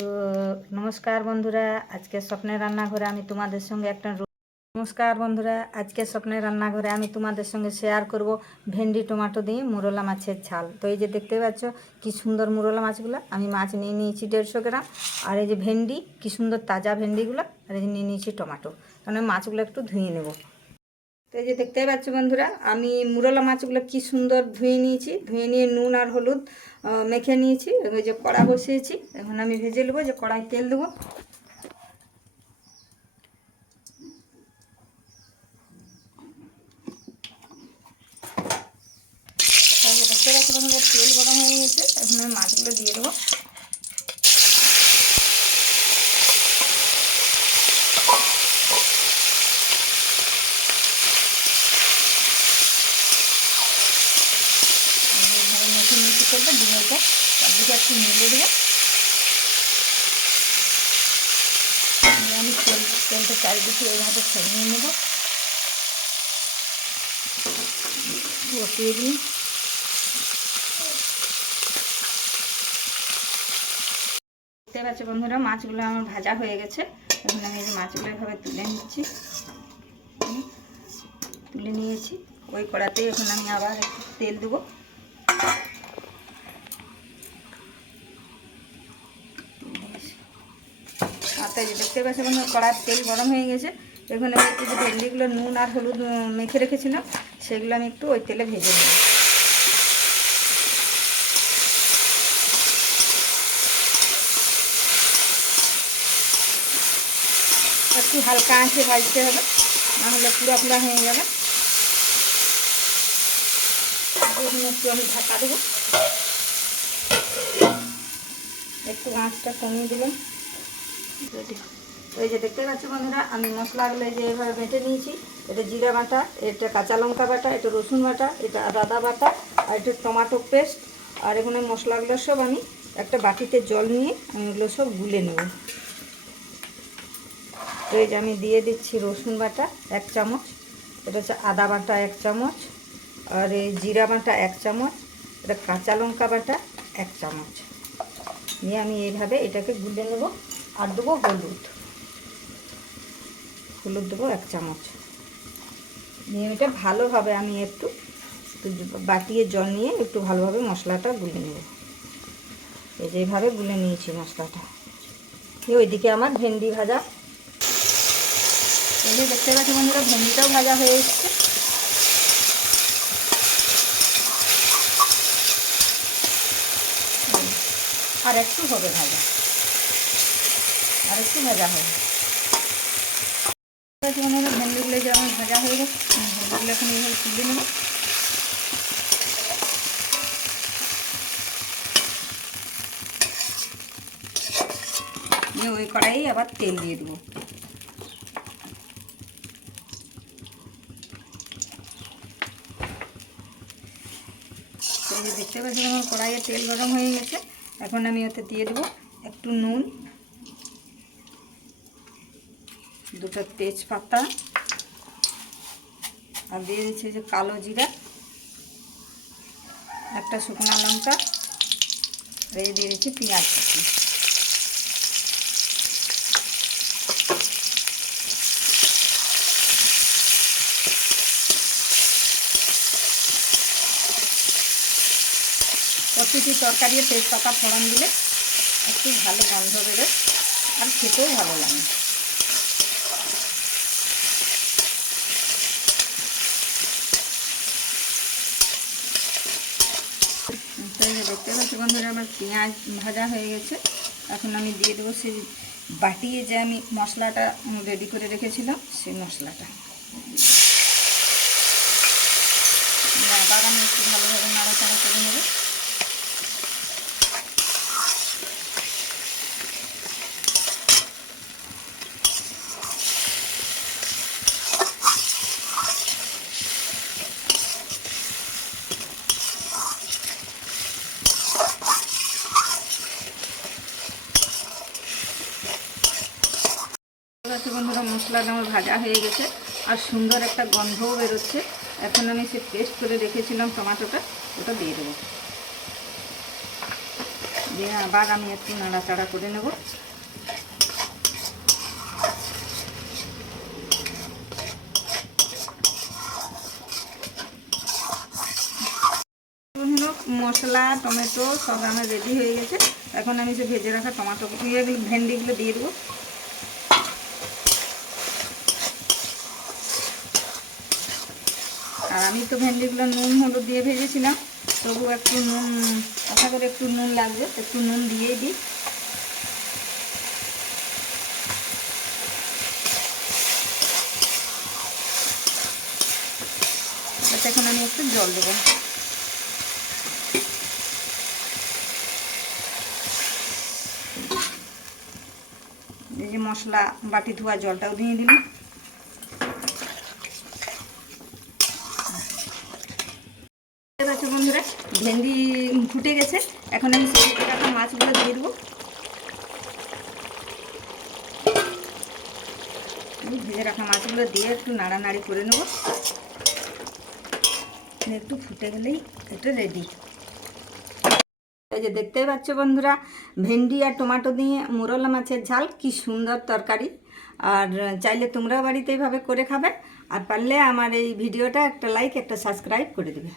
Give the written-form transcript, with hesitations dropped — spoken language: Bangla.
তো নমস্কার বন্ধুরা, আজকে স্বপ্নের রান্নাঘরে আমি তোমাদের সঙ্গে নমস্কার বন্ধুরা, আজকে স্বপ্নের রান্নাঘরে আমি তোমাদের সঙ্গে শেয়ার করব ভেন্ডি টমেটো দিয়ে মুরলা মাছের ঝাল। তো এই যে দেখতে পাচ্ছ কি সুন্দর মুরলা মাছগুলো, আমি মাছ নিয়ে নিয়েছি 150 গ্রাম। আর এই যে ভেন্ডি, কি সুন্দর তাজা ভেন্ডিগুলো, আর এই যে নিয়ে নিয়েছি টমেটো। কারণ মাছগুলো একটু ধুয়ে নেব। তো এই যে দেখতে পাচ্ছ বন্ধুরা, আমি মুরলা মাছগুলো কি সুন্দর ধুয়ে নিয়েছি। ধুয়ে নিয়ে নুন আর হলুদ মেখে নিয়েছি। ওই যে কড়া বসিয়েছি, এখন আমি ভেজে নেবো। যে কড়াই তেল দেবো। দেখতে পাচ্ছি বন্ধুরা, তেল গরম হয়ে গেছে, এখন আমি মাছগুলো দিয়ে দেবো। মিশি করবো, দিয়ে এটা চারদিকে একটু মেলে দেবো। আমি তেলটা চারিদিকে এইভাবে ছড়িয়ে নেব, বসিয়ে দিই। দেখতে পাচ্ছি বন্ধুরা, মাছগুলো আমার ভাজা হয়ে গেছে। এখন আমি এই মাছগুলো এভাবে তুলে নিচ্ছি। তুলে নিয়েছি ওই কড়াতেই। এখন আমি আবার একটু তেল দেবো। তাই দেখতে পাচ্ছি বন্ধুরা, কড়ার তেল গরম হয়ে গেছে। এখন আমি একটু যে ভেন্ডিগুলো নুন আর হলুদ মেখে রেখেছিলাম, সেগুলো আমি একটু ওই তেলে ভেজে নেব। একটু হালকা আঁচে ভাজতে হবে, নাহলে পুরো পুরা হয়ে যাবে। এখন একটু আমি ঢাকা দেবো, একটু আঁচটা কমিয়ে দিলাম। এই যে দেখতে পাচ্ছি বন্ধুরা, আমি মশলাগুলো যে এভাবে বেটে নিয়েছি। এটা জিরা বাটা, এটা কাঁচা লঙ্কা বাটা, এটা রসুন বাটা, এটা আদা বাটা, আর এটা টমেটো পেস্ট। আর এখানে মশলাগুলো সব আমি একটা বাটিতে জল নিয়ে আমি এগুলো সব গুলে নেব। তো এই যে আমি দিয়ে দিচ্ছি রসুন বাটা 1 চামচ, এটা হচ্ছে আদা বাটা 1 চামচ, আর এই জিরা বাটা 1 চামচ, এটা কাঁচা লঙ্কা বাটা 1 চামচ নিয়ে আমি এইভাবে এটাকে গুলে নেব। আর দেবো হলুদ দেবো 1 চামচ নিয়ে এটা ভালোভাবে আমি একটু বাটিয়ে জল নিয়ে একটু ভালোভাবে মশলাটা গুলে নেব। এই যেভাবে গুলে নিয়েছি মশলাটা। ওইদিকে আমার ভেন্ডি ভাজা, এই যে দেখতে পাচ্ছি বন্ধুরা, ভেন্ডিটাও ভাজা হয়ে এসছে। আর একটু হবে ভাজা, আর একটু ভাজা হবে। ভেন্ডিগুলো যে আমার ভাজা হয়ে গেছে, ভেন্ডিগুলো এখন এইভাবে তুলে নেব। ওই কড়াই আবার তেল দিয়ে দেবো। এই যে দেখতে পাচ্ছি আমার কড়াইয়ে তেল গরম হয়ে গেছে। এখন আমি ওতে দিয়ে দেবো একটু নুন, 2টা তেজপাতা, আর দিয়ে দিচ্ছি যে কালো জিরা, 1টা শুকনো লঙ্কা, আর এই দিয়ে দিচ্ছি পেঁয়াজ কুচি। প্রতিটি তরকারি তেজপাতা ফোড়ন দিলে একটু ভালো গন্ধ বেরোয়, আর খেতেও ভালো লাগে। দেখতে পাচ্ছি বন্ধুরা, আমার পেঁয়াজ ভাজা হয়ে গেছে। এখন আমি দিয়ে দেবো সেই বাটিয়ে যে আমি মশলাটা রেডি করে রেখেছিলাম, সেই মশলাটা। আবার আমি একটু ভালোভাবে নাড়াচাড়া করে নেব। বন্ধুরা, মশলাটা আমার ভাজা হয়ে গেছে, আর সুন্দর একটা গন্ধও বেরোচ্ছে। এখন আমি সে পেস্ট করে রেখেছিলাম টমেটোটা, ওটা দিয়ে দেবো। দিয়ে আবার আমি একটু নাড়াচাড়া করে নেব। মশলা টমেটো সব আমার রেডি হয়ে গেছে। এখন আমি যে ভেজে রাখা টমেটো ভেন্ডিগুলো দিয়ে দেবো। আর আমি তো ভেন্ডিগুলো নুন হলুদ দিয়ে ভেজেছিলাম, তবু একটু নুন, আশা করে একটু নুন লাগবে, একটু নুন দিয়েই দিই। এখন আমি একটু জল দেবো। এই যে মশলা বাটি ধোয়া জলটাও দিয়ে দিলাম। বন্ধুরা ভেন্ডি ফুটে গেছে, এখন আমি সেদ্ধ রাখা মাছগুলো দিয়ে দেবো। ভেজে রাখা মাছগুলো দিয়ে একটু নাড়ানাড়ি করে নেব। একটু ফুটে গেলেই এটা রেডি। এই যে দেখতেই পাচ্ছ বন্ধুরা, ভেন্ডি আর টমেটো দিয়ে মোরলা মাছের ঝাল, কি সুন্দর তরকারি। আর চাইলে তোমরাও বাড়িতে এইভাবে করে খাবে। আর পারলে আমার এই ভিডিওটা একটা লাইক একটা সাবস্ক্রাইব করে দেবে।